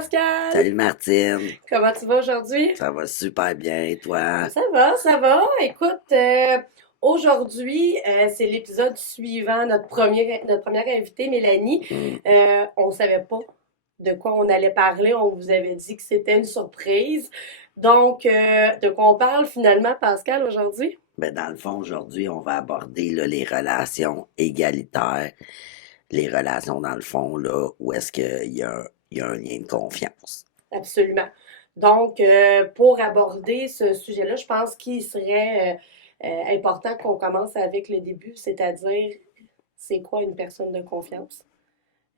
Pascal! Salut Martine, Comment tu vas aujourd'hui? ça va super bien, toi? Ça va, ça va. Écoute, aujourd'hui, c'est l'épisode suivant notre première invitée, Mélanie. Hmm. On savait pas de quoi on allait parler. On vous avait dit que c'était une surprise. Donc, de quoi on parle finalement, Pascal, aujourd'hui? Ben, dans le fond, aujourd'hui, on va aborder là, les relations égalitaires, les relations dans le fond, là, où est-ce qu'il y a un lien de confiance. Absolument. Donc, pour aborder ce sujet-là, je pense qu'il serait important qu'on commence avec le début, c'est-à-dire, c'est quoi une personne de confiance?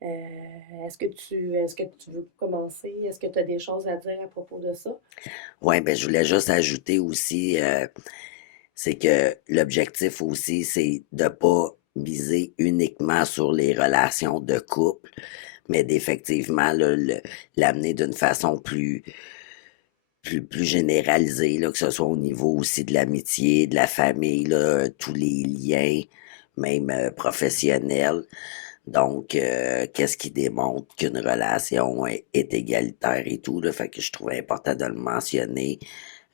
Euh, est-ce que tu veux commencer? Est-ce que tu as des choses à dire à propos de ça? Ouais, ben, je voulais juste ajouter aussi, c'est que l'objectif aussi, c'est de pas miser uniquement sur les relations de couple, mais d'effectivement là, l'amener d'une façon plus généralisé, là, que ce soit au niveau aussi de l'amitié, de la famille, là, tous les liens, même professionnels. Donc, qu'est-ce qui démontre qu'une relation est égalitaire et tout, là, fait que je trouvais important de le mentionner.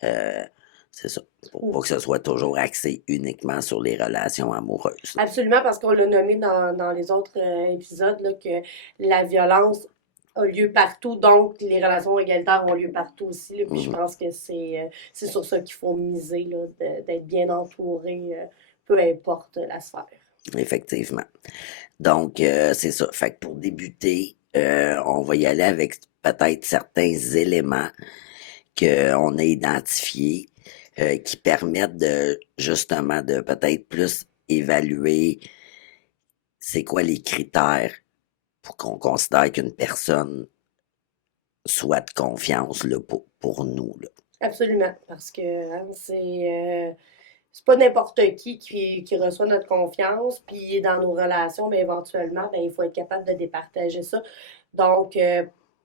euh, c'est ça, pour pas que ce soit toujours axé uniquement sur les relations amoureuses. Absolument, parce qu'on l'a nommé dans les autres épisodes, là, que la violence a lieu partout, donc les relations égalitaires ont lieu partout aussi. Là, puis je Mhm, pense que c'est sur ça qu'il faut miser, là, d'être bien entouré, peu importe la sphère. effectivement. Donc, c'est ça. Fait que pour débuter, on va y aller avec peut-être certains éléments qu'on a identifiés qui permettent de justement de peut-être plus évaluer c'est quoi les critères pour qu'on considère qu'une personne soit de confiance là, pour nous. Là. Absolument, parce que hein, c'est pas n'importe qui reçoit notre confiance, puis dans nos relations, mais éventuellement, ben, il faut être capable de départager ça. Donc,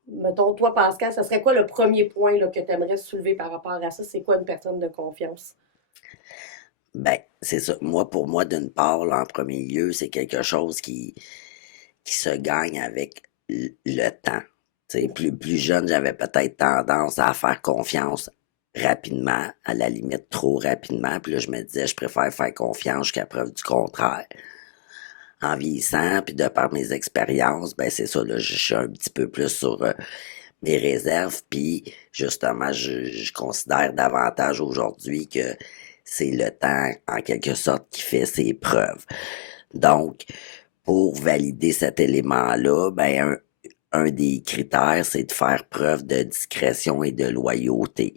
mettons, toi, Pascal, ça serait quoi le premier point là, que tu aimerais soulever par rapport à ça? C'est quoi une personne de confiance? Ben, c'est ça. Moi, pour moi, d'une part, là, en premier lieu, c'est quelque chose qui se gagne avec le temps. Tu sais, plus jeune, j'avais peut-être tendance à faire confiance rapidement, à la limite trop rapidement. Puis là, je me disais, je préfère faire confiance jusqu'à preuve du contraire. En vieillissant, puis de par mes expériences, ben c'est ça, là, je suis un petit peu plus sur mes réserves. Puis justement, je considère davantage aujourd'hui que c'est le temps, en quelque sorte, qui fait ses preuves. Donc, pour valider cet élément-là, ben un des critères, c'est de faire preuve de discrétion et de loyauté.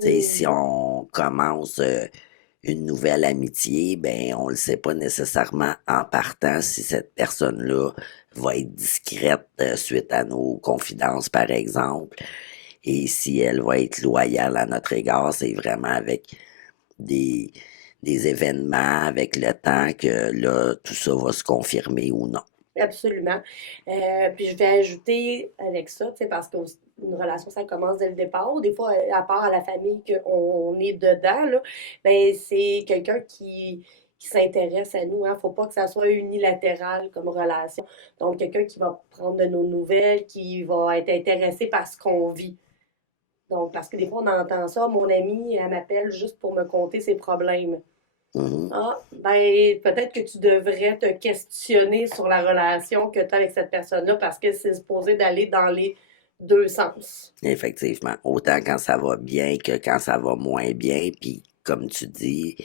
Tu sais, si Mhm. on commence une nouvelle amitié, ben on le sait pas nécessairement en partant si cette personne-là va être discrète suite à nos confidences, par exemple, et si elle va être loyale à notre égard, c'est vraiment avec des, des événements, avec le temps que là, tout ça va se confirmer ou non. Absolument. Puis je vais ajouter avec ça, tu sais, parce qu'une relation, ça commence dès le départ. Des fois, à part à la famille qu'on est dedans, là, ben c'est quelqu'un qui s'intéresse à nous. Hein. Faut pas que ça soit unilatéral comme relation. Donc, quelqu'un qui va prendre de nos nouvelles, qui va être intéressé par ce qu'on vit. Donc, parce que des fois, on entend ça, mon amie, elle m'appelle juste pour me conter ses problèmes. Mhm. Ah, ben, peut-être que tu devrais te questionner sur la relation que tu as avec cette personne-là parce que c'est supposé d'aller dans les deux sens. Effectivement. Autant quand ça va bien que quand ça va moins bien. Puis, comme tu dis,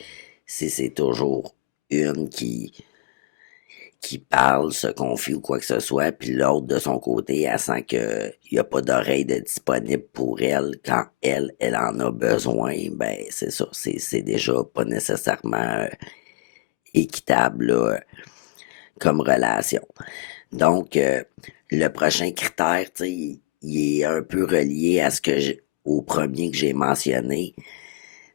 si c'est toujours une qui parle, se confie ou quoi que ce soit, puis l'autre, de son côté, elle sent qu'il n'y a pas d'oreille de disponible pour elle quand elle en a besoin, ben c'est ça. C'est déjà pas nécessairement équitable là, comme relation. Donc, le prochain critère, tu sais, il est un peu relié à au premier que j'ai mentionné.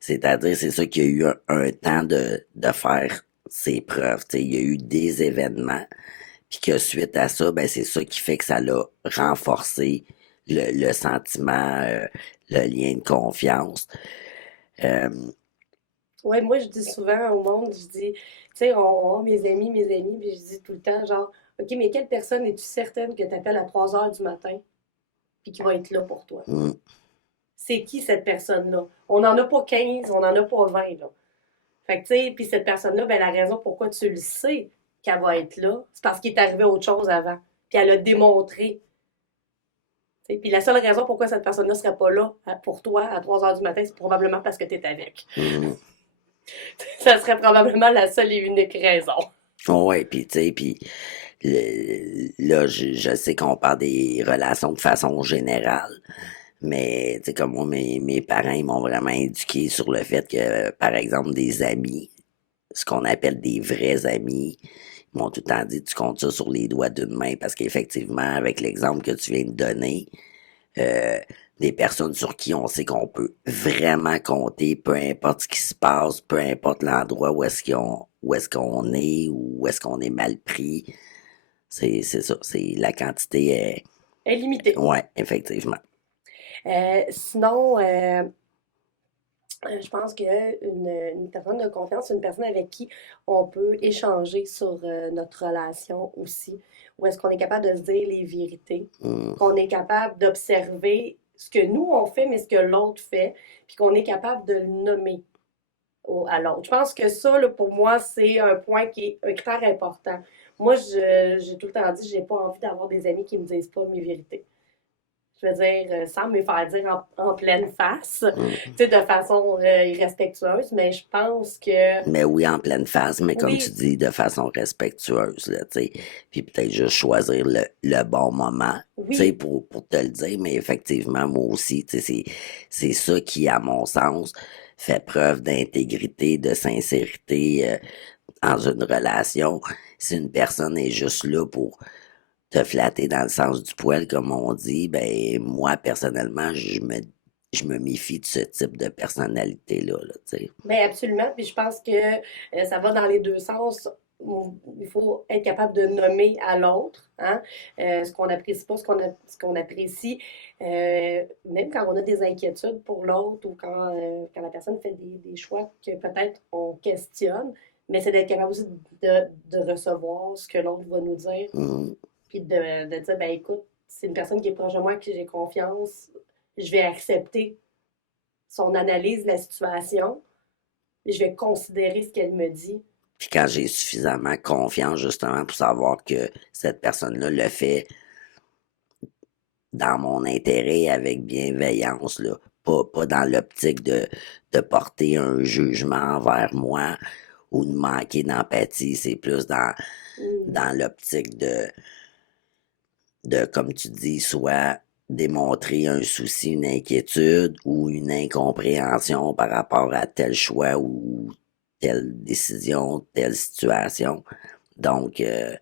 C'est-à-dire, c'est ça qu'il y a eu un temps de faire ses preuves. Tu sais, il y a eu des événements, puis que suite à ça, ben c'est ça qui fait que ça l'a renforcé le sentiment, le lien de confiance. Euh, Ouais, moi, je dis souvent au monde, je dis, tu sais, mes amis, puis je dis tout le temps, genre, OK, mais quelle personne es-tu certaine que tu appelles à 3 heures du matin? puis qui va être là pour toi. hum, C'est qui cette personne-là? On n'en a pas 15, on n'en a pas 20, là. Fait que, tu sais, puis cette personne-là, ben, la raison pourquoi tu le sais qu'elle va être là, c'est parce qu'il est arrivé autre chose avant. Puis elle a démontré. T'sais. Puis la seule raison pourquoi cette personne-là ne serait pas là pour toi à 3 heures du matin, c'est probablement parce que tu es avec. hum. Ça serait probablement la seule et unique raison. Ouais, puis tu sais, puis là, je sais qu'on parle des relations de façon générale, mais tu sais, comme moi, mes parents, ils m'ont vraiment éduqué sur le fait que, par exemple, des amis, ce qu'on appelle des vrais amis, ils m'ont tout le temps dit, tu comptes ça sur les doigts d'une main, parce qu'effectivement, avec l'exemple que tu viens de donner, euh, des personnes sur qui on sait qu'on peut vraiment compter, peu importe ce qui se passe, peu importe l'endroit où est-ce qu'on est ou où est-ce qu'on est mal pris. C'est ça, c'est la quantité est, Elle est limitée. ouais, effectivement. Sinon, je pense qu'une personne de confiance, c'est une personne avec qui on peut échanger sur notre relation aussi. Où est-ce qu'on est capable de se dire les vérités, Hum, qu'on est capable d'observer ce que nous on fait, mais ce que l'autre fait, puis qu'on est capable de le nommer à l'autre. Je pense que ça, là, pour moi, c'est un point qui est un critère important. Moi, j'ai tout le temps dit, j'ai pas envie d'avoir des amis qui me disent pas mes vérités. Je veux dire, sans me faire dire en pleine face, hum. tu sais, de façon irrespectueuse, mais je pense que Mais oui, en pleine face, mais comme tu oui, dis, de façon respectueuse, là, tu sais. Puis peut-être juste choisir le bon moment, tu sais, oui, pour te le dire, mais effectivement, moi aussi, tu sais, c'est ça qui, à mon sens, fait preuve d'intégrité, de sincérité, dans une relation. Si une personne est juste là pour te flatter dans le sens du poil, comme on dit, ben, moi, personnellement, je me méfie de ce type de personnalité-là, là, tu sais. mais absolument. Puis je pense que ça va dans les deux sens. Il faut être capable de nommer à l'autre hein, ce qu'on apprécie pas, ce qu'on apprécie. Même quand on a des inquiétudes pour l'autre ou quand la personne fait des choix que peut-être on questionne, mais c'est d'être capable aussi de recevoir ce que l'autre va nous dire, Hum, puis de dire, ben écoute, c'est une personne qui est proche de moi, à qui j'ai confiance, je vais accepter son analyse de la situation, et je vais considérer ce qu'elle me dit. Puis quand j'ai suffisamment confiance, justement, pour savoir que cette personne-là le fait dans mon intérêt avec bienveillance, là. Pas dans l'optique de porter un jugement envers moi ou de manquer d'empathie. C'est plus Mm. dans l'optique comme tu dis, soit démontrer un souci, une inquiétude ou une incompréhension par rapport à tel choix ou telle décision, telle situation. Donc, euh,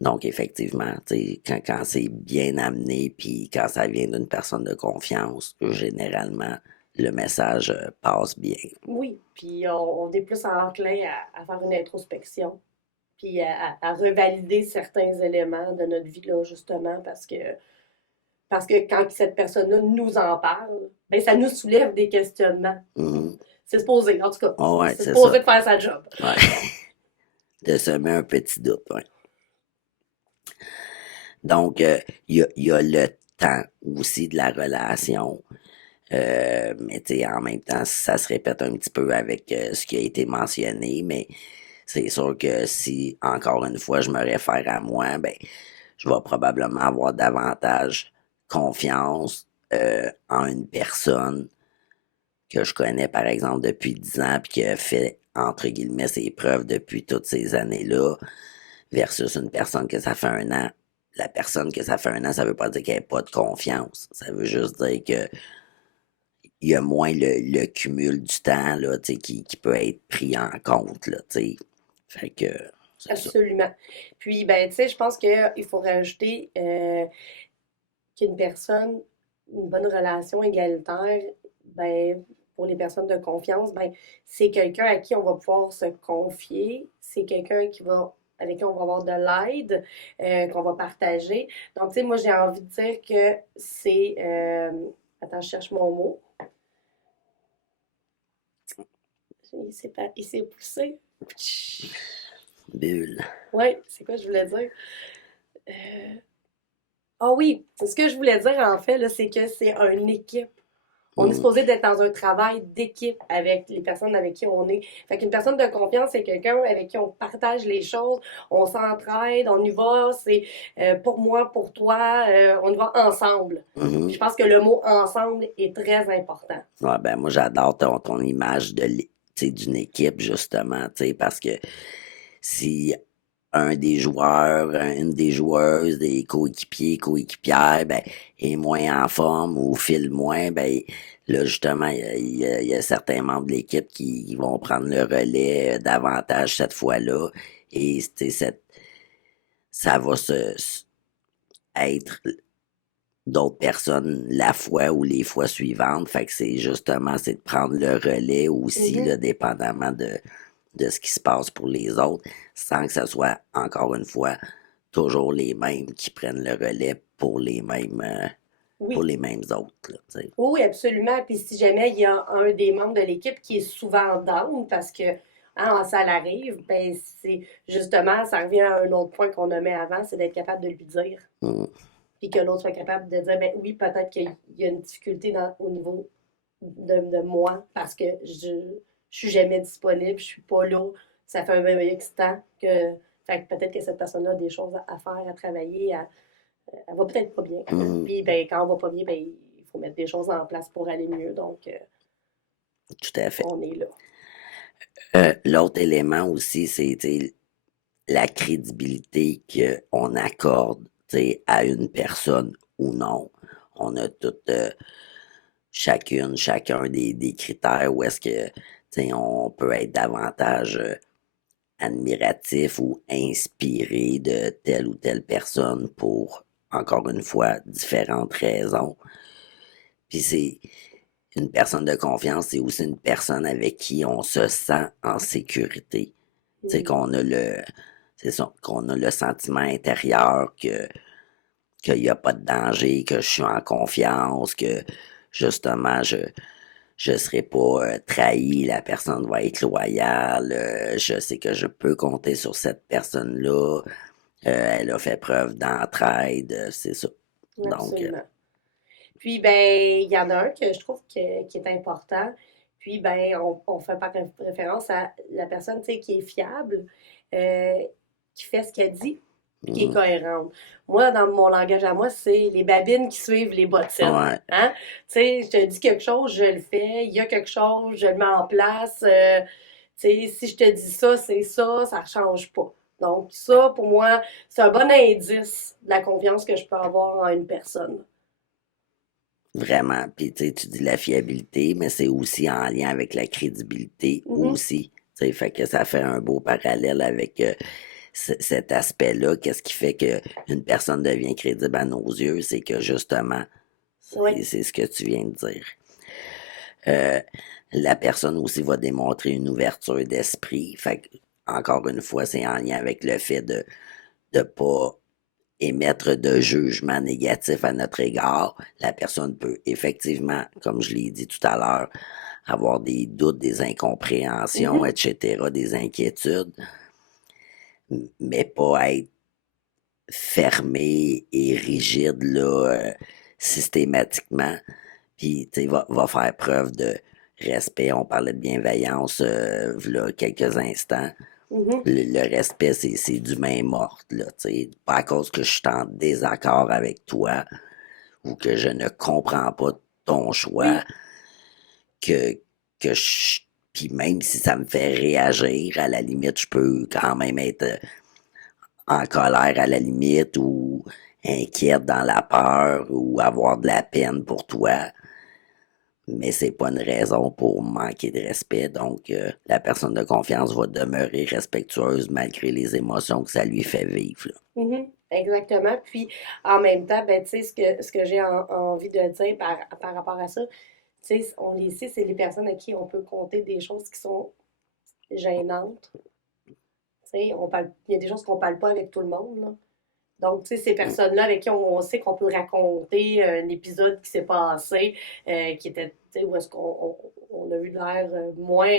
donc effectivement, tu sais, quand c'est bien amené, puis quand ça vient d'une personne de confiance, généralement, le message passe bien. Oui, puis on est plus enclin à faire une introspection, puis à revalider certains éléments de notre vie, là, justement, parce que quand cette personne-là nous en parle, ben, ça nous soulève des questionnements. Mhm. C'est supposé, en tout cas, Oh, ouais, c'est c'est ça. supposé de faire sa job. Ouais. De semer un petit doute, ouais. Donc, il y a le temps aussi de la relation. Mais tu sais, en même temps, ça se répète un petit peu avec ce qui a été mentionné, mais c'est sûr que si, encore une fois, je me réfère à moi, ben, je vais probablement avoir davantage confiance en une personne que je connais, par exemple, depuis 10 ans, puis qui a fait, entre guillemets, ses preuves depuis toutes ces années-là, versus une personne que ça fait un an. La personne que ça fait un an, ça veut pas dire qu'elle n'a pas de confiance. Ça veut juste dire que il y a moins le cumul du temps là, tu sais, qui peut être pris en compte. Là, tu sais. Fait que c'est ça. Absolument. Puis, ben, tu sais, je pense qu'il faut rajouter qu'une personne, une bonne relation égalitaire, ben, pour les personnes de confiance, ben, c'est quelqu'un à qui on va pouvoir se confier, c'est quelqu'un avec qui on va avoir de l'aide, qu'on va partager. Donc, tu sais, moi, j'ai envie de dire que c'est, attends, je cherche mon mot. Il s'est poussé. Bulle. Oui, c'est quoi je voulais dire? Euh, Ah oui, ce que je voulais dire en fait, là, c'est que c'est une équipe. On est Hum, supposé d'être dans un travail d'équipe avec les personnes avec qui on est. Fait qu'une personne de confiance, c'est quelqu'un avec qui on partage les choses, on s'entraide, on y va, c'est pour moi, pour toi, on y va ensemble. Puis je mhm. pense que le mot ensemble est très important. Ouais, ben moi j'adore ton image tu sais, d'une équipe, justement, tu sais, parce que si un des joueurs, une des joueuses, des coéquipiers, coéquipières, ben, est moins en forme ou file moins, ben, là, justement, il y a certains membres de l'équipe qui vont prendre le relais davantage cette fois-là. Et tu sais, ça va être d'autres personnes la fois ou les fois suivantes. Fait que c'est de prendre le relais aussi, Mhm. là, dépendamment de ce qui se passe pour les autres, sans que ce soit, encore une fois, toujours les mêmes qui prennent le relais pour Oui. les mêmes autres, là, tu sais. Oui, absolument. Puis si jamais il y a un des membres de l'équipe qui est souvent down parce que ça l'arrive, ben c'est justement, ça revient à un autre point qu'on nommait avant, c'est d'être capable de lui dire. Mm, Puis que l'autre soit capable de dire, ben oui, peut-être qu'il y a une difficulté au niveau de moi parce que je suis jamais disponible, je suis pas là. Ça fait un même X temps que, fait que peut-être que cette personne-là a des choses à faire, à travailler, elle va peut-être pas bien. mm, Puis ben, quand on va pas bien, ben, il faut mettre des choses en place pour aller mieux. Donc, tout à fait. on est là. L'autre élément aussi, c'est tu sais, la crédibilité qu'on accorde tu sais, à une personne ou non. On a toutes chacun des critères où est-ce que tu sais, on peut être davantage admiratif ou inspiré de telle ou telle personne pour, encore une fois, différentes raisons. Puis c'est une personne de confiance, c'est aussi une personne avec qui on se sent en sécurité. Tu sais, Mhm. c'est ça, qu'on a le sentiment intérieur qu'il n'y a pas de danger, que je suis en confiance, que justement je serai pas trahi, la personne va être loyale, je sais que je peux compter sur cette personne-là, elle a fait preuve d'entraide, c'est ça. Donc, Absolument. Puis, ben, il y en a un que je trouve qui est important. Puis, ben, on fait par référence à la personne, tu sais, qui est fiable, euh, qui fait ce qu'elle dit, puis qui est mm, cohérente. Moi, dans mon langage à moi, c'est les babines qui suivent les bottines. ouais, Hein? Tu sais, je te dis quelque chose, je le fais. Il y a quelque chose, je le mets en place. Tu sais, si je te dis ça, c'est ça ne change pas. Donc, ça, pour moi, c'est un bon indice de la confiance que je peux avoir en une personne. vraiment. Puis, tu sais, tu dis la fiabilité, mais c'est aussi en lien avec la crédibilité Mhm. aussi. Tu sais, fait que ça fait un beau parallèle avec cet aspect-là. Qu'est-ce qui fait qu'une personne devient crédible à nos yeux? C'est que justement, Oui. c'est ce que tu viens de dire. Euh, la personne aussi va démontrer une ouverture d'esprit. Fait que, encore une fois, c'est en lien avec le fait de ne pas émettre de jugement négatif à notre égard. La personne peut effectivement, comme je l'ai dit tout à l'heure, avoir des doutes, des incompréhensions, Mhm. etc., des inquiétudes, mais pas être fermé et rigide là, systématiquement. Puis, tu sais, va faire preuve de respect. On parlait de bienveillance, v'là quelques instants. Mhm. Le respect, c'est d'humain morte, là, tu sais. Pas à cause que je suis en désaccord avec toi ou que je ne comprends pas ton choix, Oui. que, que je... Puis même si ça me fait réagir, à la limite, je peux quand même être en colère à la limite ou inquiète dans la peur ou avoir de la peine pour toi. Mais c'est pas une raison pour manquer de respect. Donc, la personne de confiance va demeurer respectueuse malgré les émotions que ça lui fait vivre, là. Mhm. Exactement. Puis, en même temps, ben, tu sais, ce que j'ai envie de dire par rapport à ça, tu sais, on les sait, c'est les personnes à qui on peut compter des choses qui sont gênantes. Tu sais, il y a des choses qu'on parle pas avec tout le monde, là. Donc, tu sais, ces Mm. personnes-là avec qui on sait qu'on peut raconter un épisode qui s'est passé, qui était, tu sais, où est-ce qu'on on a eu de l'air moins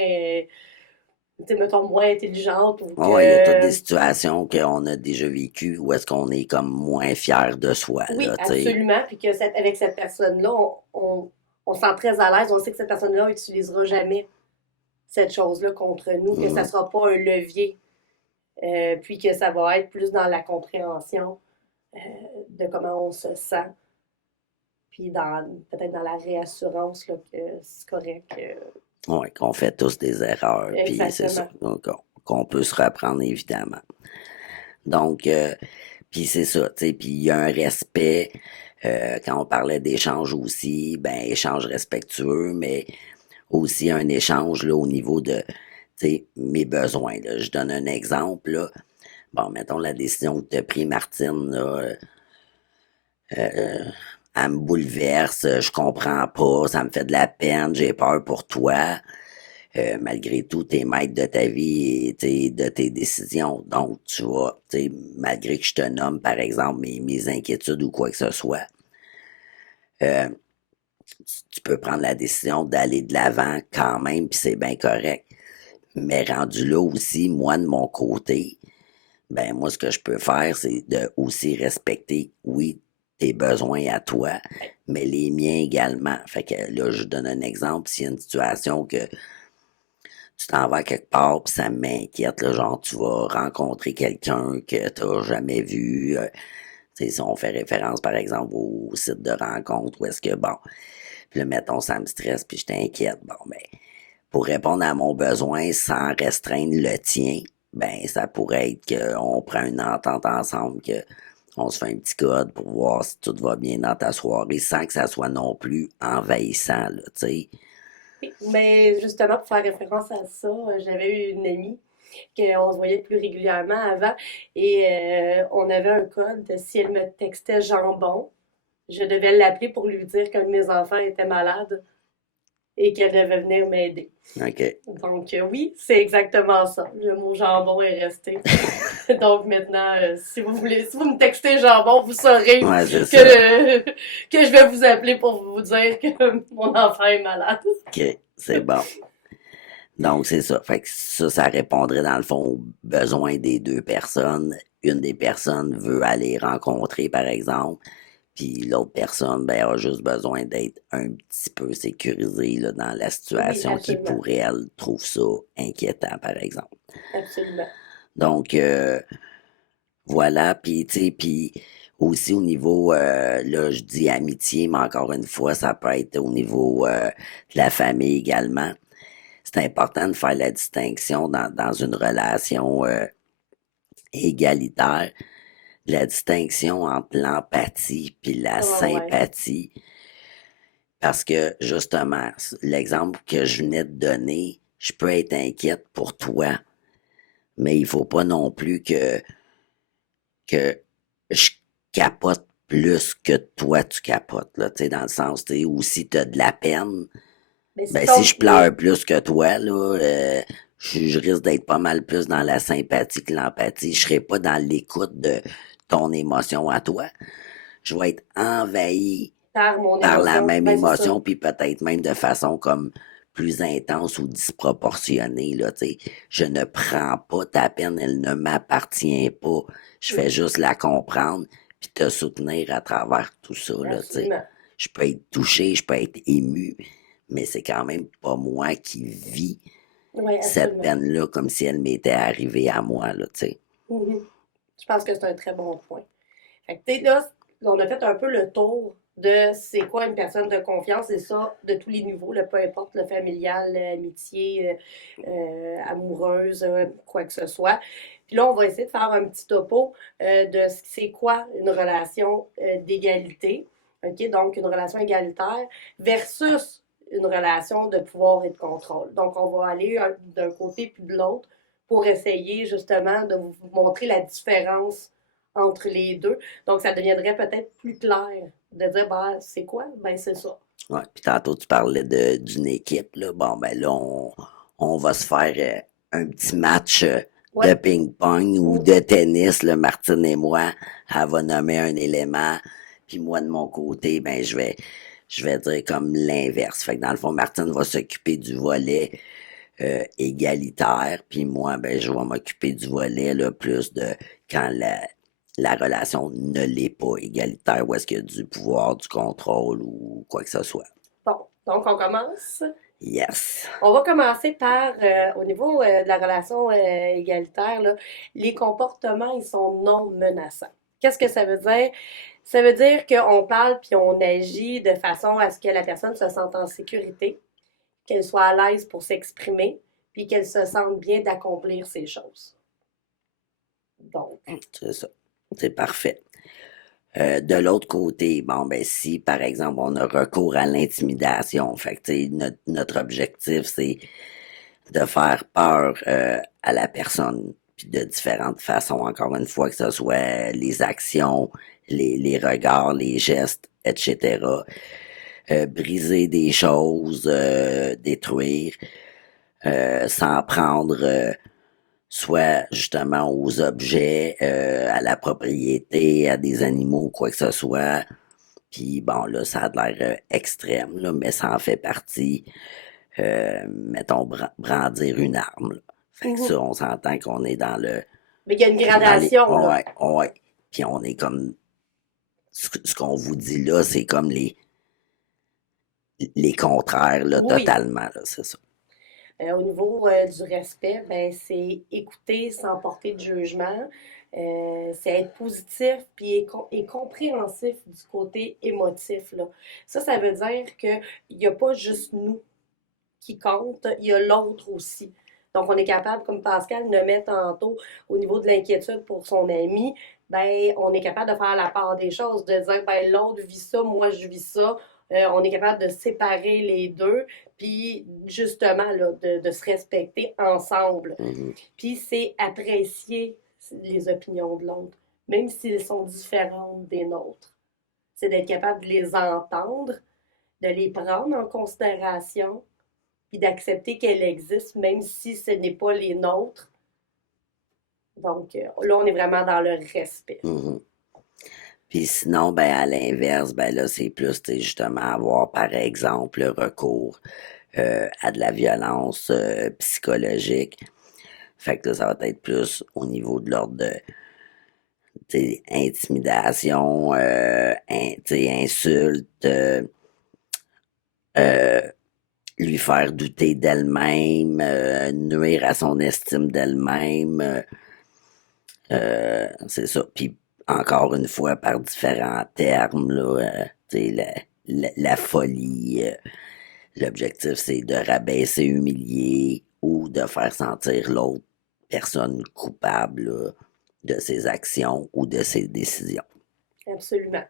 tu sais, mettons, moins intelligente ou Ouais, il y a toutes des que... situations qu'on a déjà vécues où est-ce qu'on est comme moins fier de soi, Oui, là, tu sais. absolument. Puis que avec cette personne-là, on se sent très à l'aise. On sait que cette personne-là n'utilisera jamais cette chose-là contre nous, que ça ne Mhm. sera pas un levier. Puis que ça va être plus dans la compréhension de comment on se sent. Puis peut-être dans la réassurance là, que c'est correct. Ouais, qu'on fait tous des erreurs, puis c'est ça. Exactement. Donc, qu'on peut se reprendre, évidemment. Donc, puis c'est ça, tu sais, puis il y a un respect. Quand on parlait d'échange aussi, ben, échange respectueux, mais aussi un échange là, au niveau de, tu sais, mes besoins. Là. Je donne un exemple. Là. Bon, mettons la décision que tu as prise, Martine, là, elle me bouleverse, je comprends pas, ça me fait de la peine, j'ai peur pour toi. Malgré tout, t'es maître de ta vie et de tes décisions. Donc, tu vois, malgré que je te nomme, par exemple, mes inquiétudes ou quoi que ce soit, euh, tu peux prendre la décision d'aller de l'avant quand même, puis c'est bien correct. Mais rendu là aussi, moi, de mon côté, ben moi, ce que je peux faire, c'est de aussi respecter, oui, tes besoins à toi, mais les miens également. Fait que là, je donne un exemple. S'il y a une situation que tu t'en vas quelque part, puis ça m'inquiète, là, genre tu vas rencontrer quelqu'un que tu n'as jamais vu. Tu sais, si on fait référence, par exemple, au site de rencontre, où est-ce que, bon, puis là, mettons, ça me stresse, puis je t'inquiète. Bon, ben, pour répondre à mon besoin sans restreindre le tien, ben, ça pourrait être qu'on prend une entente ensemble, que on se fait un petit code pour voir si tout va bien dans ta soirée, sans que ça soit non plus envahissant, là, tu sais. Oui, mais justement, pour faire référence à ça, j'avais eu une amie qu'on se voyait plus régulièrement avant et on avait un code. Si elle me textait jambon, je devais l'appeler pour lui dire qu'un de mes enfants était malade et qu'elle devait venir m'aider. OK. Donc oui, c'est exactement ça. Le mot jambon est resté. Donc maintenant, si vous voulez, si vous me textez jambon, vous saurez Ouais, c'est ça. que, que je vais vous appeler pour vous dire que mon enfant est malade. OK, c'est bon. Donc, c'est ça. Fait que ça répondrait dans le fond aux besoins des deux personnes. Une des personnes veut aller rencontrer, par exemple, puis l'autre personne, ben, a juste besoin d'être un petit peu sécurisée là, dans la Oui, situation qui, absolument. pour elle, trouve ça inquiétant, par exemple. Absolument. Donc, voilà, puis, tu sais, puis aussi au niveau, là, je dis amitié, mais encore une fois, ça peut être au niveau de la famille également. C'est important de faire la distinction dans une relation égalitaire, la distinction entre l'empathie puis la Ah ouais. sympathie, parce que justement, l'exemple que je venais de donner, je peux être inquiète pour toi, mais il faut pas non plus que je capote plus que toi tu capotes, là, tu sais, dans le sens, tu sais, ou si tu as de la peine, Mais ben, si si on. je Oui, pleure plus que toi, là, je risque d'être pas mal plus dans la sympathie que l'empathie. Je serai pas dans l'écoute de ton émotion à toi. Je vais être envahi par mon par la émotion. même Ben, c'est ça. émotion, puis peut-être même de façon comme plus intense ou disproportionnée, là, tu sais. Je ne prends pas ta peine, elle ne m'appartient pas. Je fais Mhm. juste la comprendre, puis te soutenir à travers tout ça, là, tu sais. Absolument. Je peux être touché, je peux être ému, mais c'est quand même pas moi qui vis Oui, cette absolument. peine-là comme si elle m'était arrivée à moi, là, tu sais. Mhm. Je pense que c'est un très bon point. Fait que, tu sais, là, on a fait un peu le tour de c'est quoi une personne de confiance et ça, de tous les niveaux, là, peu importe le familial, l'amitié, amoureuse, quoi que ce soit. Puis là, on va essayer de faire un petit topo de c'est quoi une relation d'égalité. OK? Donc, une relation égalitaire versus une relation de pouvoir et de contrôle. Donc, on va aller d'un côté puis de l'autre pour essayer justement de vous montrer la différence entre les deux. Donc, ça deviendrait peut-être plus clair de dire, ben, c'est quoi? Ben, c'est ça. Ouais. Puis tantôt, tu parlais d'une équipe, là. Bon, ben là, on va se faire un petit match de Ouais. ping-pong ou Mm. de tennis, là, Martine et moi. Elle va nommer un élément, puis moi, de mon côté, ben, je vais dire comme l'inverse. Fait que dans le fond, Martine va s'occuper du volet égalitaire, puis moi, ben, je vais m'occuper du volet, là, plus de quand la relation ne l'est pas égalitaire, où est-ce qu'il y a du pouvoir, du contrôle ou quoi que ce soit. Bon, donc on commence. Yes. On va commencer par, au niveau de la relation égalitaire, là, les comportements, ils sont non menaçants. Qu'est-ce que ça veut dire? Ça veut dire qu'on parle puis on agit de façon à ce que la personne se sente en sécurité, qu'elle soit à l'aise pour s'exprimer, puis qu'elle se sente bien d'accomplir ses choses. Donc, C'est ça. C'est parfait. De l'autre côté, bon, ben, si, par exemple, on a recours à l'intimidation, fait que, tu sais, notre objectif, c'est de faire peur à la personne, puis de différentes façons, encore une fois, que ce soit les actions, les regards, les gestes, etc. Briser des choses, détruire, s'en prendre soit justement aux objets, à la propriété, à des animaux, quoi que ce soit. Puis bon, là, ça a l'air extrême, là, mais ça en fait partie. Mettons, brandir une arme, là. Fait que mhm. ça, on s'entend qu'on est dans le. Mais il y a une Dans les. gradation, là. Ouais, ouais. Puis on est comme. Ce qu'on vous dit là, c'est comme les contraires, là, Oui. totalement, là, c'est ça. Au niveau du respect, ben, c'est écouter sans porter de jugement. C'est être positif puis et compréhensif du côté émotif, là. Ça veut dire qu'il n'y a pas juste nous qui compte, il y a l'autre aussi. Donc, on est capable, comme Pascal le met tantôt, au niveau de l'inquiétude pour son ami, ben, on est capable de faire la part des choses, de dire, ben, l'autre vit ça, moi, je vis ça. On est capable de séparer les deux, puis justement, là, de se respecter ensemble. Mhm. Puis c'est apprécier les opinions de l'autre, même s'ils sont différentes des nôtres. C'est d'être capable de les entendre, de les prendre en considération, puis d'accepter qu'elle existe, même si ce n'est pas les nôtres. Donc, là, on est vraiment dans le respect. Mhm. Puis sinon, ben à l'inverse, ben là, c'est plus, tu sais, justement, avoir, par exemple, le recours à de la violence psychologique. Fait que là, ça va être plus au niveau de l'ordre de, tu sais, intimidation, tu sais, insulte, euh, lui faire douter d'elle-même, nuire à son estime d'elle-même. C'est ça. Puis encore une fois, par différents termes, là, tu sais, la folie. L'objectif, c'est de rabaisser, humilier ou de faire sentir l'autre personne coupable là, de ses actions ou de ses décisions. Absolument.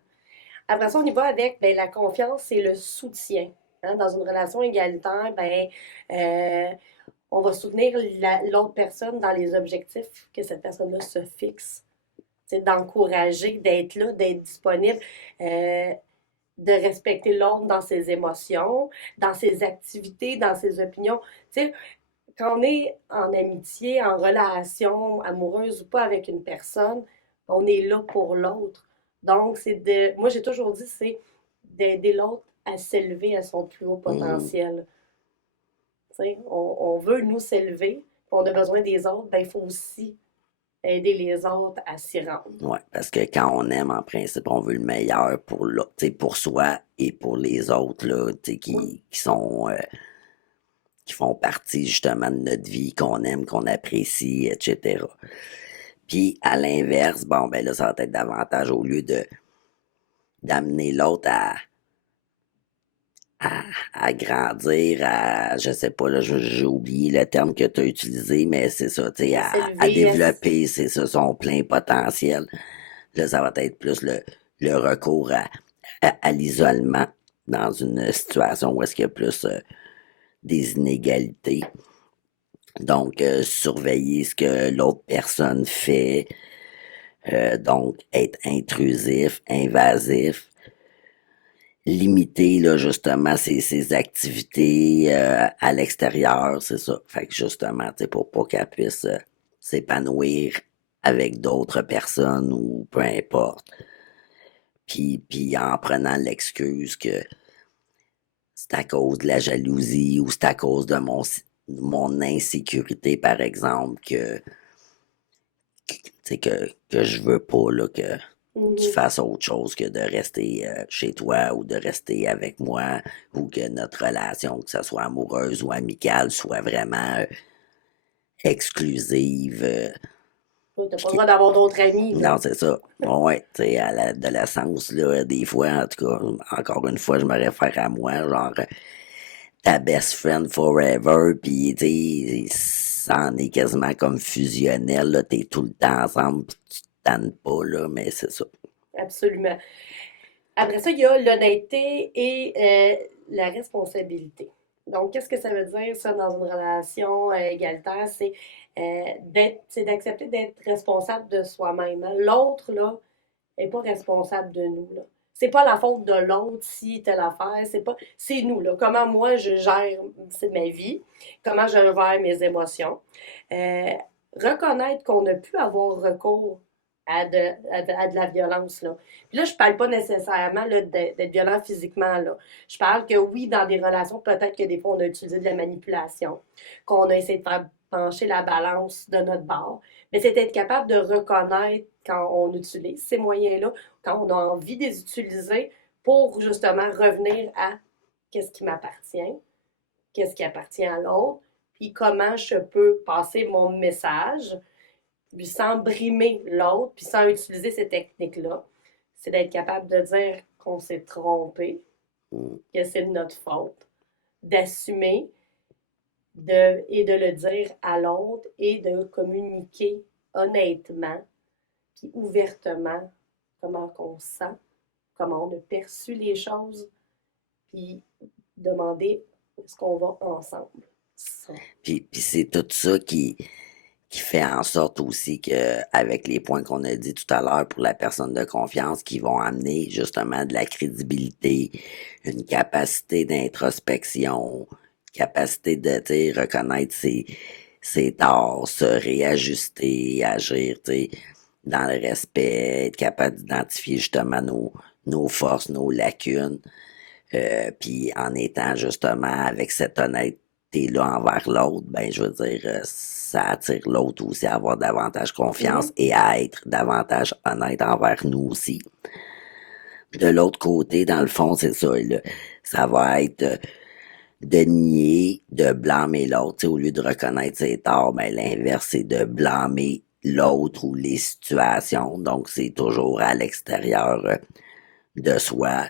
Après ça, on y va avec ben, la confiance et le soutien. Hein. Dans une relation égalitaire, ben, euh, on va soutenir l'autre personne dans les objectifs que cette personne-là se fixe. C'est d'encourager, d'être là, d'être disponible, euh, de respecter l'autre dans ses émotions, dans ses activités, dans ses opinions. Tu sais, quand on est en amitié, en relation amoureuse ou pas avec une personne, on est là pour l'autre. Donc, c'est de. Moi, j'ai toujours dit, c'est d'aider l'autre à s'élever à son plus haut Mhm. potentiel. Tu sais, on veut nous s'élever, on a besoin des autres, ben, il faut aussi aider les autres à s'y rendre. Ouais, parce que quand on aime, en principe, on veut le meilleur pour l'autre, tu sais, pour soi et pour les autres, là, tu sais, Oui, qui sont qui font partie justement de notre vie, qu'on aime, qu'on apprécie, etc. Puis à l'inverse, bon ben là, ça va être davantage au lieu de d'amener l'autre à, à grandir, à, je sais pas, là, j'ai oublié le terme que tu as utilisé, mais c'est ça, tu sais, à à s'élever, développer, c'est ça, son plein potentiel. Là, ça va être plus le recours à l'isolement dans une situation où est-ce qu'il y a plus des inégalités. Donc, surveiller ce que l'autre personne fait, donc être intrusif, invasif, limiter là, justement ses activités à l'extérieur, c'est ça. Fait que justement, tu sais, pour pas qu'elle puisse s'épanouir avec d'autres personnes ou peu importe. Puis en prenant l'excuse que c'est à cause de la jalousie ou c'est à cause de mon insécurité, par exemple, que je veux pas là, que tu Mhm. fasses autre chose que de rester chez toi ou de rester avec moi ou que notre relation, que ce soit amoureuse ou amicale, soit vraiment exclusive. T'as Puis pas le droit d'avoir d'autres amis, là. non, c'est ça. Ouais, tu sais, à l'adolescence, là, des fois, en tout cas, encore une fois, je me réfère à moi, genre, ta best friend forever, puis tu sais, ça en est quasiment comme fusionnel, là, t'es tout le temps ensemble, puis tu te tannes pas, là, mais c'est ça. Absolument. Après ça, il y a l'honnêteté et la responsabilité. Donc, qu'est-ce que ça veut dire, ça, dans une relation égalitaire? C'est d'accepter d'être responsable de soi-même, hein. L'autre, là, n'est pas responsable de nous, là. C'est pas la faute de l'autre si telle affaire, c'est nous, là. Comment moi je gère ma vie, comment je gère mes émotions. Euh, Reconnaître qu'on a pu avoir recours à de la violence, là. Puis là, je parle pas nécessairement là, d'être violent physiquement, là. Je parle que oui, dans des relations, peut-être que des fois, on a utilisé de la manipulation, qu'on a essayé de faire pencher la balance de notre bord. Mais c'est être capable de reconnaître quand on utilise ces moyens-là, quand on a envie de les utiliser pour justement revenir à qu'est-ce qui m'appartient, qu'est-ce qui appartient à l'autre, puis comment je peux passer mon message, puis sans brimer l'autre, puis sans utiliser ces techniques-là. C'est d'être capable de dire qu'on s'est trompé, Mm. que c'est de notre faute, d'assumer et de le dire à l'autre et de communiquer honnêtement puis ouvertement comment on se sent, comment on a perçu les choses, puis demander est-ce qu'on va ensemble. Ça. Puis c'est tout ça qui fait en sorte aussi que, avec les points qu'on a dit tout à l'heure pour la personne de confiance, qui vont amener justement de la crédibilité, une capacité d'introspection, capacité de, tu sais, reconnaître ses torts, se réajuster, agir, tu sais, dans le respect, être capable d'identifier justement nos forces, nos lacunes, puis en étant justement avec cette honnêteté-là envers l'autre, ben je veux dire, ça attire l'autre aussi à avoir davantage confiance Mhm. et à être davantage honnête envers nous aussi. De l'autre côté, dans le fond, c'est ça, là, ça va être de nier, de blâmer l'autre. Tu sais, au lieu de reconnaître ses torts, ben l'inverse, c'est de blâmer l'autre ou les situations. Donc, c'est toujours à l'extérieur de soi,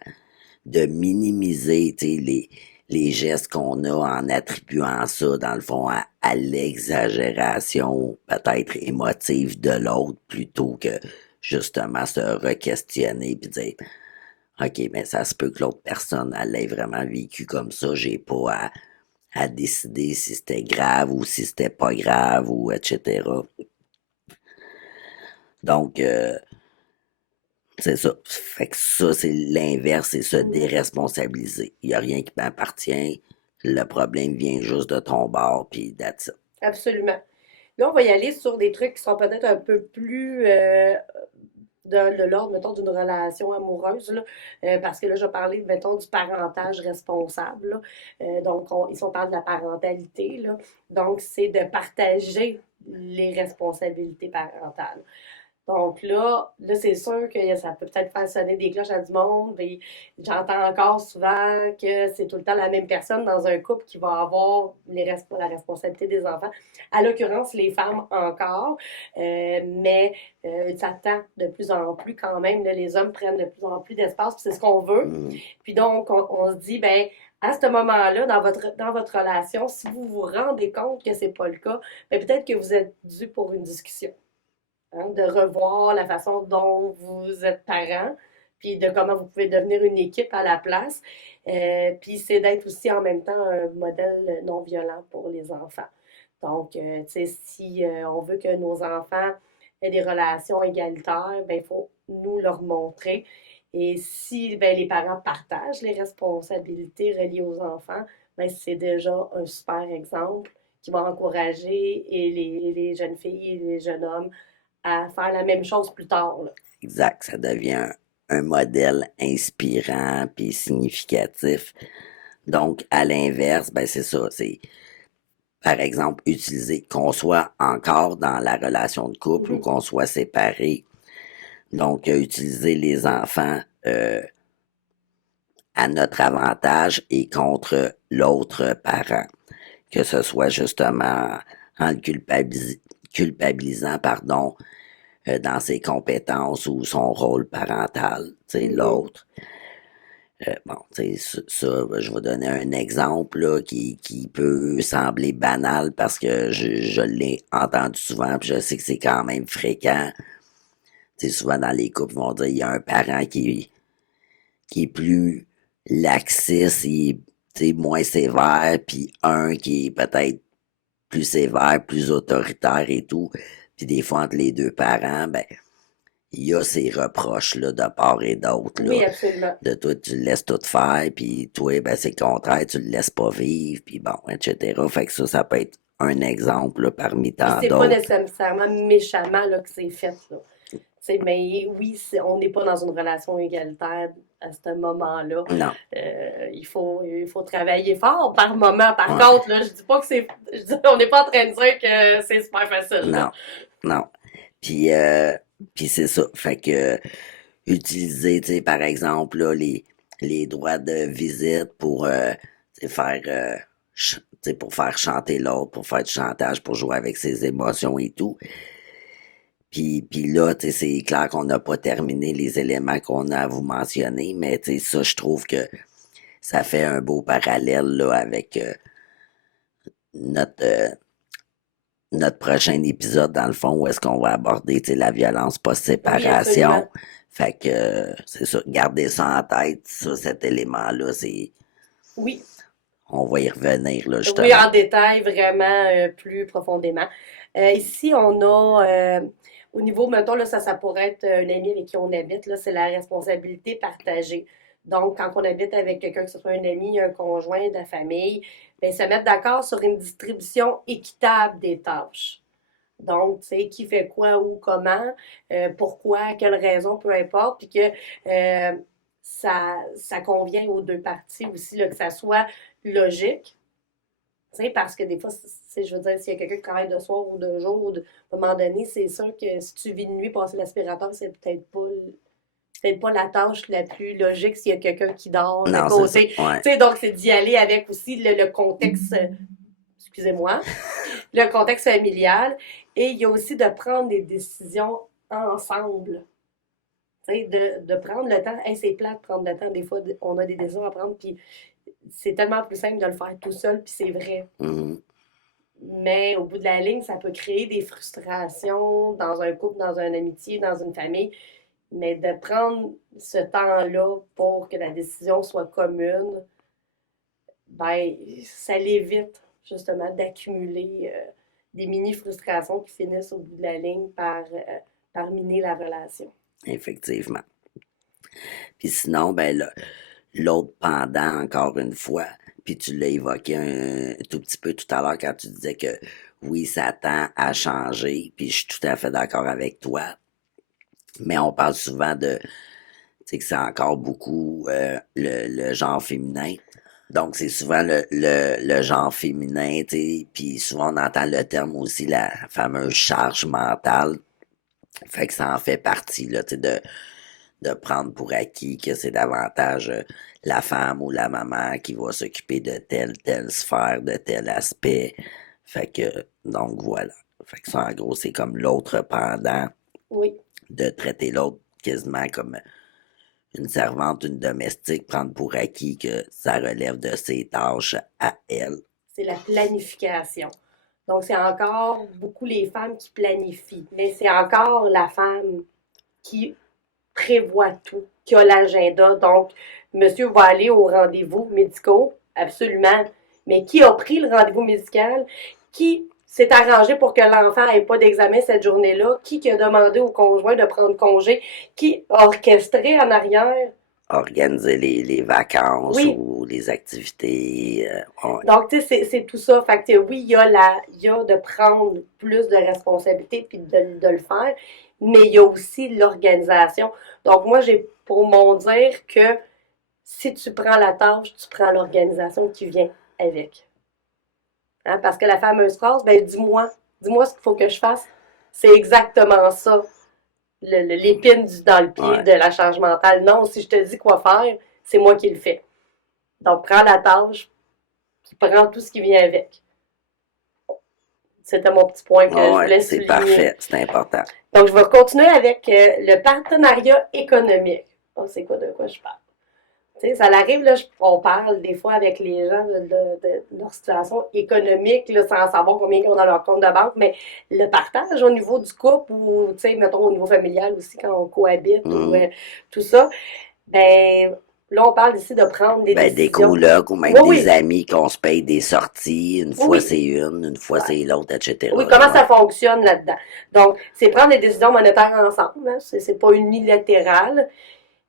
de minimiser, tu sais, les gestes qu'on a en attribuant ça, dans le fond, à l'exagération peut-être émotive de l'autre, plutôt que justement se re-questionner puis dire OK, mais ça se peut que l'autre personne, elle l'ait vraiment vécu comme ça, j'ai pas à décider si c'était grave ou si c'était pas grave ou etc. Donc, c'est ça. Fait que ça, c'est l'inverse, c'est se Mhm. déresponsabiliser. Il n'y a rien qui m'appartient. Le problème vient juste de ton bord, puis that's it. Absolument. Là, on va y aller sur des trucs qui sont peut-être un peu plus de l'ordre, mettons, d'une relation amoureuse, là. Parce que là, je vais parler, mettons, du parentage responsable, là. Donc, ils on parle de la parentalité, là. Donc, c'est de partager les responsabilités parentales. Donc là c'est sûr que ça peut peut-être faire sonner des cloches à du monde. Et j'entends encore souvent que c'est tout le temps la même personne dans un couple qui va avoir la responsabilité des enfants. À l'occurrence, les femmes encore, mais ça tend de plus en plus quand même. Là, les hommes prennent de plus en plus d'espace, puis c'est ce qu'on veut. Mm. Puis donc, on se dit, ben à ce moment-là, dans votre relation, si vous vous rendez compte que c'est pas le cas, ben peut-être que vous êtes dû pour une discussion, hein, de revoir la façon dont vous êtes parent, puis de comment vous pouvez devenir une équipe à la place. Puis c'est d'être aussi en même temps un modèle non violent pour les enfants. Donc, tu sais, si on veut que nos enfants aient des relations égalitaires, ben il faut nous leur montrer. Et si ben, les parents partagent les responsabilités reliées aux enfants, ben, c'est déjà un super exemple qui va encourager et les jeunes filles et les jeunes hommes à faire la même chose plus tard, là. Exact. Ça devient un modèle inspirant puis significatif. Donc, à l'inverse, ben c'est ça. C'est par exemple, utiliser, qu'on soit encore dans la relation de couple ou Mhm. qu'on soit séparés. Donc, utiliser les enfants à notre avantage et contre l'autre parent. Que ce soit justement en le culpabilisant, pardon, dans ses compétences ou son rôle parental, tu sais, Mhm. l'autre. Bon, tu sais, ça, je vais donner un exemple là, qui peut sembler banal parce que je l'ai entendu souvent, puis je sais que c'est quand même fréquent. Tu sais, souvent dans les couples, ils vont dire il y a un parent qui est plus laxiste, il est tu sais, moins sévère, puis un qui est peut-être plus sévère, plus autoritaire et tout. Puis des fois, entre les deux parents, ben, il y a ces reproches-là de part et d'autre, Oui, là. absolument. De toi, tu le laisses tout faire, puis toi, ben, c'est le contraire, tu le laisses pas vivre, puis bon, etc. Fait que ça peut être un exemple, là, parmi Puis tant c'est pas d'autres. nécessairement méchamment là, que c'est fait, là. Mais oui, on n'est pas dans une relation égalitaire à ce moment-là. Non, Il faut travailler fort par moment. Par ouais, contre, là, je dis pas que on n'est pas en train de dire que c'est super facile, là. non, non. Puis, puis c'est ça. Fait que utiliser, tu sais, par exemple, là, les droits de visite pour tu sais, faire tu sais, pour faire chanter l'autre, pour faire du chantage, pour jouer avec ses émotions et tout. Puis là, tu sais, c'est clair qu'on n'a pas terminé les éléments qu'on a à vous mentionner, mais tu sais, ça, je trouve que ça fait un beau parallèle là, avec notre, notre prochain épisode, dans le fond, où est-ce qu'on va aborder tu sais, la violence Oui, absolument. post-séparation. Fait que c'est ça, garder ça en tête, ça, cet élément-là, c'est. Oui, On va y revenir, là, oui, justement. en détail, vraiment plus profondément. Ici, on a, au niveau, mettons, là, ça pourrait être un ami avec qui on habite, là, c'est la responsabilité partagée. Donc, quand on habite avec quelqu'un, que ce soit un ami, un conjoint de la famille, bien, se mettre d'accord sur une distribution équitable des tâches. Donc, tu sais, qui fait quoi, où, comment, pourquoi, quelle raison, peu importe, puis que ça convient aux deux parties aussi, là, que ça soit logique, tu sais, parce que des fois, je veux dire, s'il y a quelqu'un qui travaille de soir ou de jour, à un moment donné, c'est sûr que si tu vis de nuit, passer l'aspirateur, c'est peut-être pas la tâche la plus logique s'il y a quelqu'un qui dort à Non, c'est ça. côté. Ouais. Tu sais, donc c'est d'y aller avec aussi le contexte, excusez-moi, le contexte familial. Et il y a aussi de prendre des décisions ensemble. Tu sais, de prendre le temps. Hey, c'est plat de prendre le temps. Des fois, on a des décisions à prendre, puis c'est tellement plus simple de le faire tout seul, puis c'est vrai. Mhm. Mais au bout de la ligne, ça peut créer des frustrations dans un couple, dans une amitié, dans une famille. Mais de prendre ce temps-là pour que la décision soit commune, ben, ça l'évite justement d'accumuler des mini-frustrations qui finissent au bout de la ligne par miner la relation. Effectivement. Puis sinon, ben là, l'autre pendant, encore une fois, puis tu l'as évoqué un tout petit peu tout à l'heure quand tu disais que oui, ça tend à changer, puis je suis tout à fait d'accord avec toi, mais on parle souvent de, tu sais, que c'est encore beaucoup le genre féminin. Donc, c'est souvent le genre féminin, tu sais, puis souvent on entend le terme aussi, la fameuse charge mentale. Fait que ça en fait partie, là, tu sais, de prendre pour acquis que c'est davantage la femme ou la maman qui va s'occuper de telle sphère, de tel aspect. Fait que, donc voilà. Fait que ça, en gros, c'est comme l'autre pendant Oui, de traiter l'autre quasiment comme une servante, une domestique, prendre pour acquis que ça relève de ses tâches à elle. c'est la planification. Donc, c'est encore beaucoup les femmes qui planifient, mais c'est encore la femme qui prévoit tout, qui a l'agenda. Donc, monsieur va aller au rendez-vous médicaux, absolument. Mais qui a pris le rendez-vous médical? Qui s'est arrangé pour que l'enfant n'ait pas d'examen cette journée-là? Qui a demandé au conjoint de prendre congé? Qui a orchestré en arrière? Organiser les vacances Oui. ou les activités. Ouais. Donc, tu sais, c'est tout ça. Fait que oui, il y a de prendre plus de responsabilités puis de le faire, mais il y a aussi l'organisation. Donc, moi, j'ai pour mon dire que si tu prends la tâche, tu prends l'organisation qui vient avec. Hein, parce que la fameuse phrase, ben dis-moi ce qu'il faut que je fasse. C'est exactement ça, l'épine dans le pied Ouais. de la charge mentale. Non, si je te dis quoi faire, c'est moi qui le fais. Donc, prends la tâche, puis prends tout ce qui vient avec. C'était mon petit point que Ouais, je ouais, voulais c'est souligner. parfait, c'est important. Donc, je vais continuer avec le partenariat économique. Oh, c'est quoi de quoi je parle? Tu sais, ça arrive, là, on parle des fois avec les gens de leur situation économique, là, sans savoir combien ils ont dans leur compte de banque, mais le partage au niveau du couple ou, tu sais, mettons, au niveau familial aussi, quand on cohabite ou Mhm. tout ça, ben, là, on parle ici de prendre des Ben, des décisions. colocs ou même Oui, des oui, amis qu'on se paye des sorties, une fois oui. c'est une fois Ouais. c'est l'autre, Oui, etc. Là, comment ça ouais. fonctionne là-dedans? Donc, c'est prendre des décisions monétaires ensemble, hein, c'est pas unilatéral.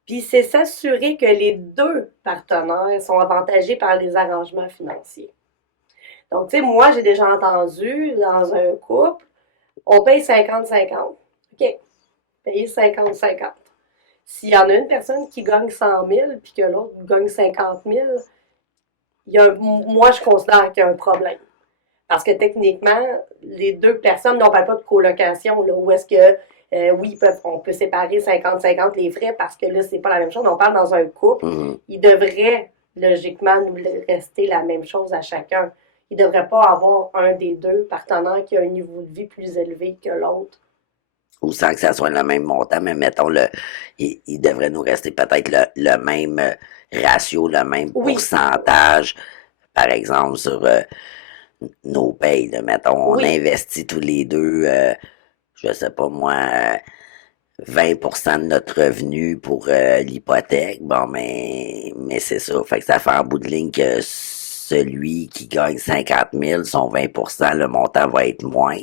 Puis c'est s'assurer que les deux partenaires sont avantagés par les arrangements financiers. Donc, tu sais, moi, j'ai déjà entendu dans un couple, on paye 50-50. OK, payer 50-50. S'il y en a une personne qui gagne 100 000 puis que l'autre gagne 50 000, moi, je considère qu'il y a un problème. Parce que techniquement, les deux personnes, on ne parle pas de colocation, là, où est-ce que, oui, on peut séparer 50-50 les frais parce que là, c'est pas la même chose. On parle dans un couple, Mhm. il devrait logiquement nous rester la même chose à chacun. Il ne devrait pas avoir un des deux partenaires qui a un niveau de vie plus élevé que l'autre. Ou sans que ça soit le même montant, mais mettons, il devrait nous rester peut-être le même ratio, le même Oui, pourcentage, par exemple, sur nos payes. Là, mettons, on oui, investit tous les deux, je sais pas moi, 20% de notre revenu pour l'hypothèque. Bon, mais c'est ça. Fait que ça fait en bout de ligne que celui qui gagne 50 000, son 20%, le montant va être moins,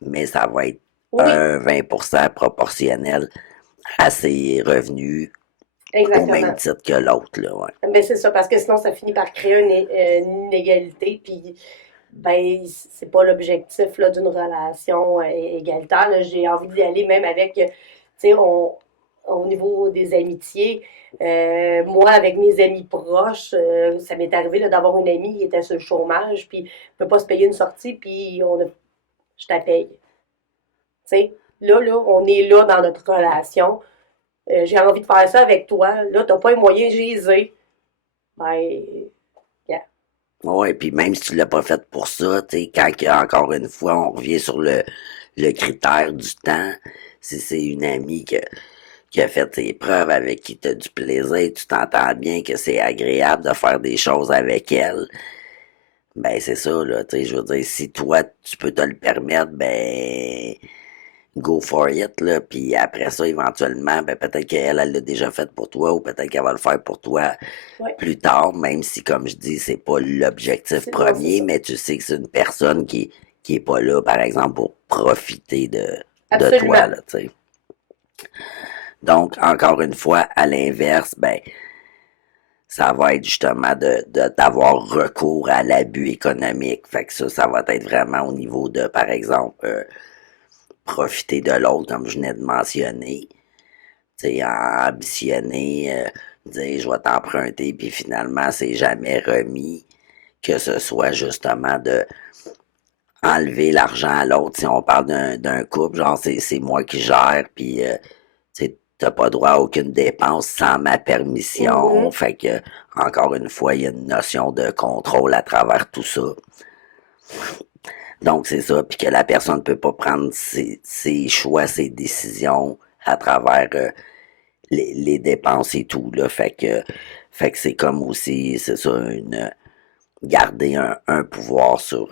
mais ça va être oui, un 20% proportionnel à ses revenus au même exactement. titre que l'autre, là, ouais. Mais c'est ça, parce que sinon, ça finit par créer une inégalité, puis ben, c'est pas l'objectif là, d'une relation égalitaire. Là. J'ai envie d'y aller même avec, tu sais, au niveau des amitiés. Moi, avec mes amis proches, ça m'est arrivé là, d'avoir une amie qui était sur le chômage, puis ne peut pas se payer une sortie, puis je te paye. Tu sais, là, on est là dans notre relation. J'ai envie de faire ça avec toi. Là, t'as pas les moyens, j'ai les. Ben, yeah. Ouais, puis même si tu l'as pas fait pour ça, tu sais, encore une fois, on revient sur le critère du temps, si c'est une amie qui a fait ses preuves, avec qui tu as du plaisir, tu t'entends bien que c'est agréable de faire des choses avec elle, ben c'est ça, là, tu sais, je veux dire, si toi, tu peux te le permettre, ben go for it, là, puis après ça, éventuellement, ben peut-être elle l'a déjà fait pour toi, ou peut-être qu'elle va le faire pour toi Ouais. plus tard, même si, comme je dis, c'est pas l'objectif Non, c'est premier, ça. mais tu sais que c'est une personne qui est pas là, par exemple, pour profiter de toi, Absolument. là, tu sais. Donc, encore une fois, à l'inverse, ben, ça va être justement d'avoir recours à l'abus économique. Fait que ça va être vraiment au niveau de, par exemple, profiter de l'autre, comme je venais de mentionner. Tu sais, ambitionner, dire je vais t'emprunter, puis finalement, c'est jamais remis. Que ce soit justement de enlever l'argent à l'autre. Si on parle d'un couple, genre c'est moi qui gère, puis t'as pas droit à aucune dépense sans ma permission. Mhm. Fait que, encore une fois, il y a une notion de contrôle à travers tout ça. Donc, c'est ça, puis que la personne ne peut pas prendre ses choix, ses décisions à travers les dépenses et tout, là. Fait que c'est comme aussi, c'est ça, garder un pouvoir sur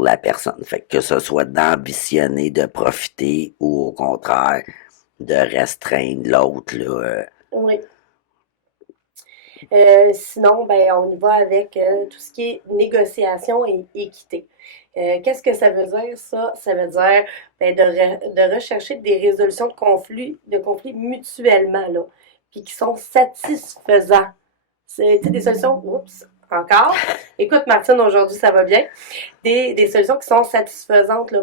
la personne. Fait que ce soit d'ambitionner, de profiter ou au contraire de restreindre l'autre, là. Oui. Sinon, ben, on y va avec tout ce qui est négociation et équité. Qu'est-ce que ça veut dire, ça? Ça veut dire ben, de rechercher des résolutions de conflits mutuellement, là, puis qui sont satisfaisants. C'est des solutions, oups, encore. Écoute, Martine, aujourd'hui, ça va bien. Des solutions qui sont satisfaisantes, là,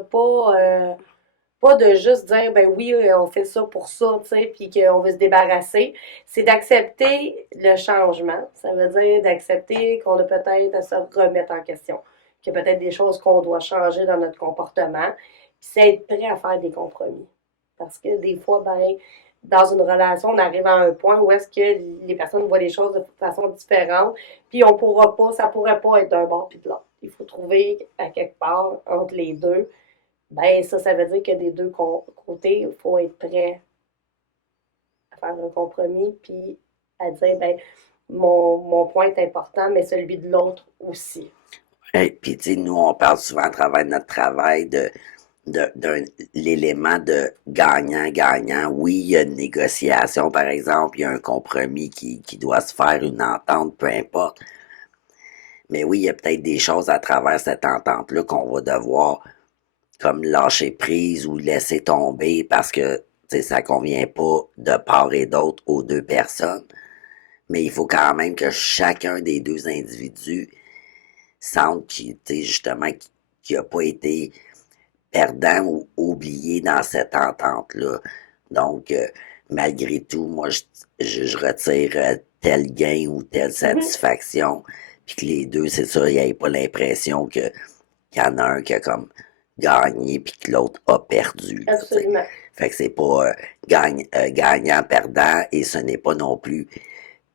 pas de juste dire, ben oui, on fait ça pour ça, tu sais, puis qu'on veut se débarrasser. C'est d'accepter le changement. Ça veut dire d'accepter qu'on a peut-être à se remettre en question. qu'il y a peut-être des choses qu'on doit changer dans notre comportement. Puis c'est être prêt à faire des compromis. Parce que des fois, ben, dans une relation, on arrive à un point où est-ce que les personnes voient les choses de façon différente, puis on pourra pas, ça pourrait pas être d'un bord puis de l'autre. Il faut trouver à quelque part entre les deux. Ben ça veut dire que des deux côtés, il faut être prêt à faire un compromis, puis à dire, ben, mon point est important, mais celui de l'autre aussi. Et puis, tu sais, nous, on parle souvent à travers notre travail de l'élément de gagnant-gagnant. Oui, il y a une négociation, par exemple, il y a un compromis qui doit se faire, une entente, peu importe. Mais oui, il y a peut-être des choses à travers cette entente-là qu'on va devoir comme lâcher prise ou laisser tomber parce que tu sais, ça convient pas de part et d'autre aux deux personnes. Mais il faut quand même que chacun des deux individus sente qu'il, tu sais, justement, qu'il n'a pas été perdant ou oublié dans cette entente-là. Donc, malgré tout, moi, je retire tel gain ou telle satisfaction, puis que les deux, c'est ça, il n'y ait pas l'impression qu'il y en a un qui a comme gagné, puis que l'autre a perdu. Là, Absolument. fait que c'est pas gagnant-perdant, et ce n'est pas non plus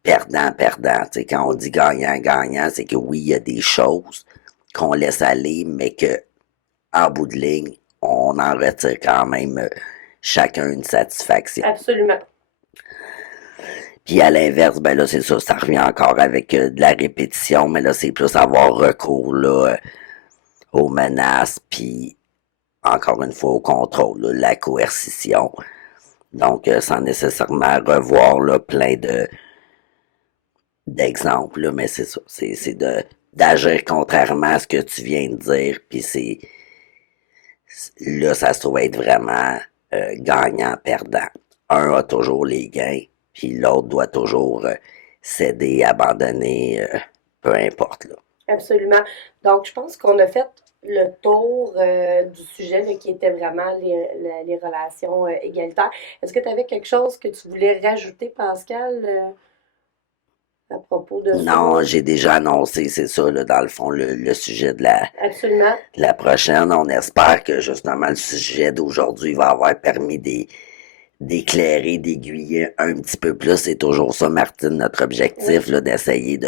perdant-perdant. Quand on dit gagnant-gagnant, c'est que oui, il y a des choses qu'on laisse aller, mais que en bout de ligne, on en retire quand même chacun une satisfaction. Absolument. Puis à l'inverse, ben là, c'est ça, ça revient encore avec de la répétition, mais là, c'est plus avoir recours là, aux menaces, puis encore une fois au contrôle, là, la coercition. Donc, sans nécessairement revoir là, plein d'exemples, là, mais c'est ça, c'est d'agir contrairement à ce que tu viens de dire, puis c'est là, ça se trouve être vraiment gagnant-perdant. Un a toujours les gains, puis l'autre doit toujours céder, abandonner, peu importe. Là. Absolument. Donc, je pense qu'on a fait le tour du sujet là, qui était vraiment les relations égalitaires. Est-ce que tu avais quelque chose que tu voulais rajouter, Pascal, à propos de ça? Non, j'ai déjà annoncé, c'est ça, là, dans le fond, le sujet Absolument. de la prochaine. On espère que justement le sujet d'aujourd'hui va avoir permis d'éclairer, d'aiguiller un petit peu plus. C'est toujours ça, Martine, notre objectif, Oui. là, d'essayer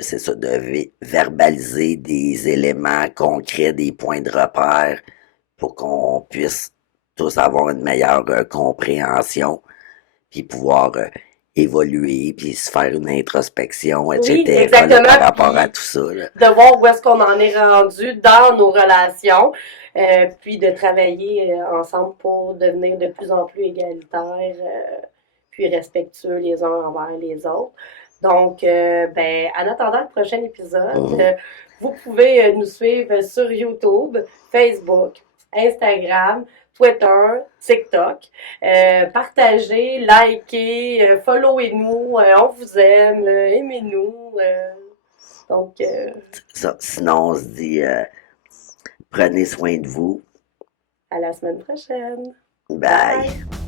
c'est ça, de verbaliser des éléments concrets, des points de repère pour qu'on puisse tous avoir une meilleure compréhension, puis pouvoir évoluer, puis se faire une introspection, Oui, etc. là, exactement. par rapport à Puis tout ça. Là. de voir où est-ce qu'on en est rendu dans nos relations, puis de travailler ensemble pour devenir de plus en plus égalitaires, puis respectueux les uns envers les autres. Donc, ben, en attendant le prochain épisode, vous pouvez nous suivre sur YouTube, Facebook, Instagram, Twitter, TikTok. Partagez, likez, followez-nous, on vous aime, aimez-nous. Donc, Ça. Sinon, on se dit, prenez soin de vous. à la semaine prochaine. Bye. Bye.